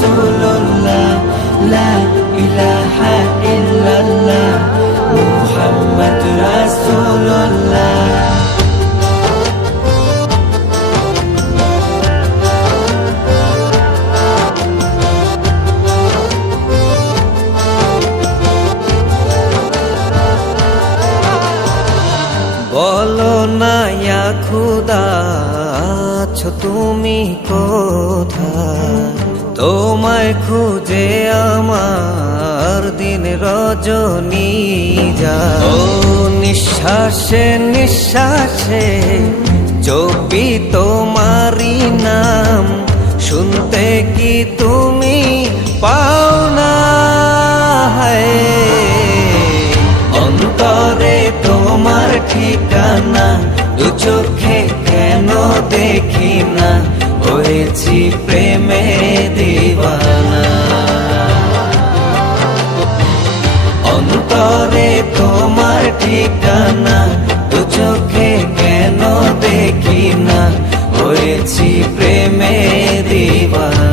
রাসূলুল্লাহ, লা ইলাহা ইল্লাল্লাহ, মুহাম্মদ রাসূলুল্লাহ। বলো না ইয়া খুদা, আছো তুমি কোথায়? তোমায় খুঁজে আমার দিন রজনী যায়। ও নিঃশ্বাসে নিঃশ্বাসে জপি তোমারি নাম, শুনতে কি তুমি পাও না? অন্তরে তোমার ঠিকানা, দু চোখে কেন দেখি না? হয়েছি প্রেমে দিওয়ানা। অন্তরে তোমার ঠিকানা, দু চোখে কেন দেখি না? হয়েছি প্রেমে দিওয়ানা।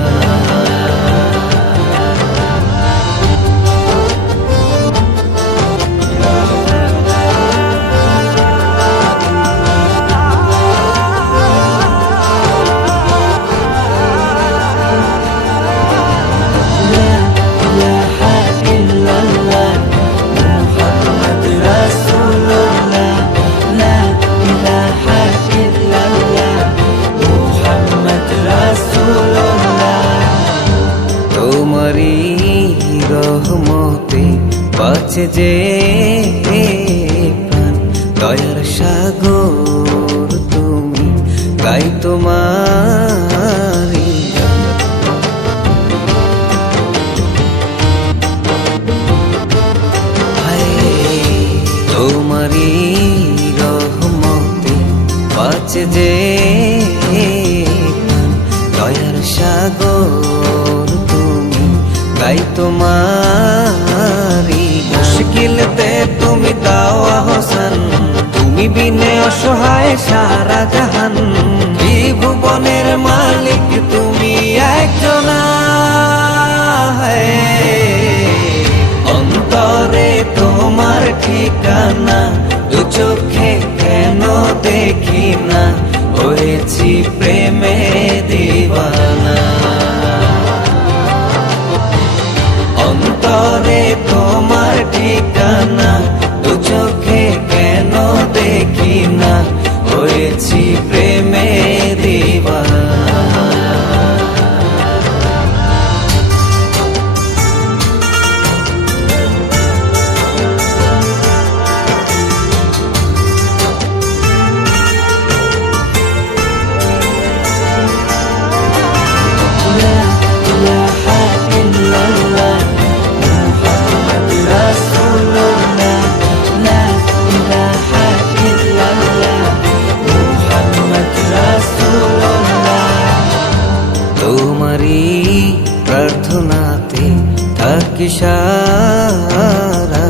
তোমারি রহমতে বাঁচে যে প্রাণ, দয়ার সাগর তুমি, গাই তোমারি গান। তোমারি রহমতে বাঁচে যে প্রাণ, দয়ার সাগর তুমি, গাই তোমারি। মুশকিলতে তুমি দাও আহসান, তুমি বিনে অসহায় সারা জাহান। এই ভুবনের মালিক তুমি একজনা। অন্তরে তোমার ঠিকানা, দু চোখে কেন দেখি না? হয়েছি প্রেমে দিওয়ানা। অন্তরে তোমার ঠিকানা, দু চোখে কেন দেখি না? হয়েছি প্রেমে দিওয়ানা। তোমারি প্রার্থনাতে থাকি সারা